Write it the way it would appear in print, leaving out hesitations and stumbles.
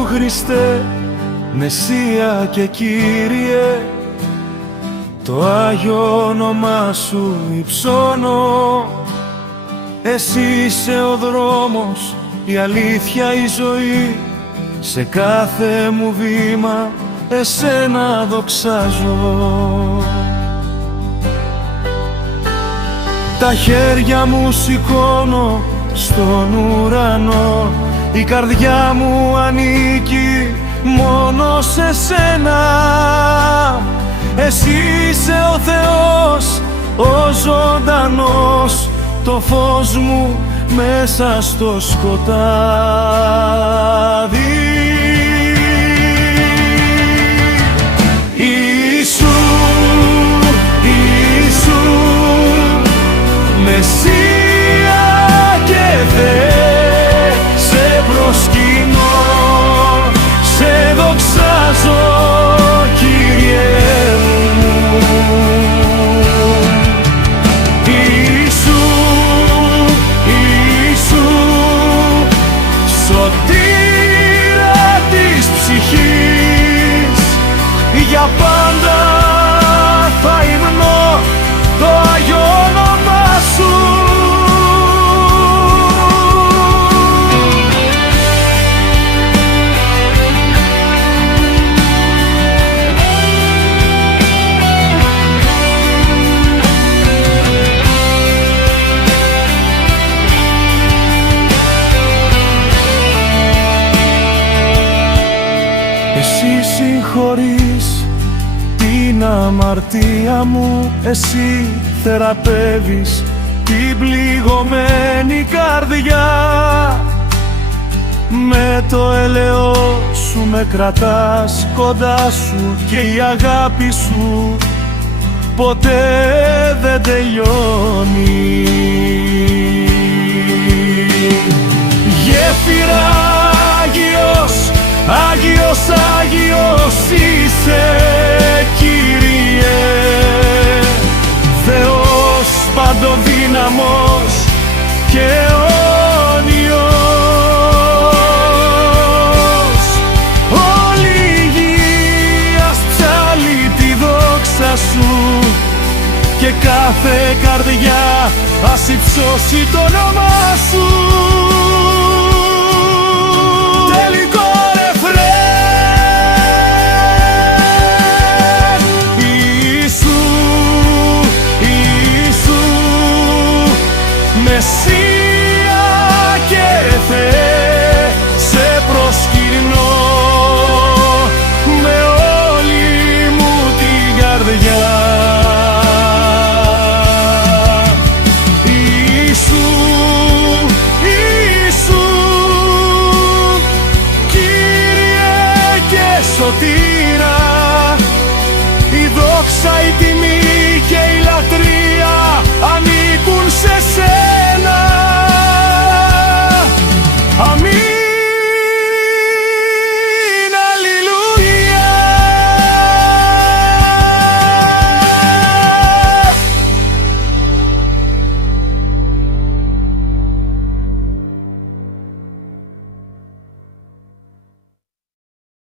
Ιησού Χριστέ, Μεσσία και Κύριε, το Άγιο όνομά Σου υψώνω. Εσύ είσαι ο δρόμος, η αλήθεια, η ζωή, σε κάθε μου βήμα εσένα δοξάζω. Τα χέρια μου σηκώνω στον ουρανό, η καρδιά μου ανήκει μόνο σε σένα. Εσύ είσαι ο Θεός, ο ζωντανός, το φως μου μέσα στο σκοτάδι. Ιησού, Ιησού, Μεσσία και Θεέ, σε προσκυνώ, σε δοξάζω, Κύριε μου. Ιησού, Ιησού, σωτήρα της ψυχής, για πάντα θα υμνώ το Άγιο όνομά Σου. Εσύ συγχωρείς την αμαρτία μου, εσύ θεραπεύεις την πληγωμένη καρδιά. Με το έλεος Σου με κρατάς κοντά Σου και η αγάπη Σου ποτέ δεν τελειώνει. Γέφυρα Άγιος, Άγιος, Άγιος είσαι, Κύριε, Θεός παντοδύναμος και αιώνιος. Όλη η γη ας ψάλει τη δόξα Σου και κάθε καρδιά ας υψώσει το όνομά Σου. Μεσσία και Θεέ, σε προσκυνώ με όλη μου την καρδιά. Ιησού, Ιησού, Κύριε και σωτήρ.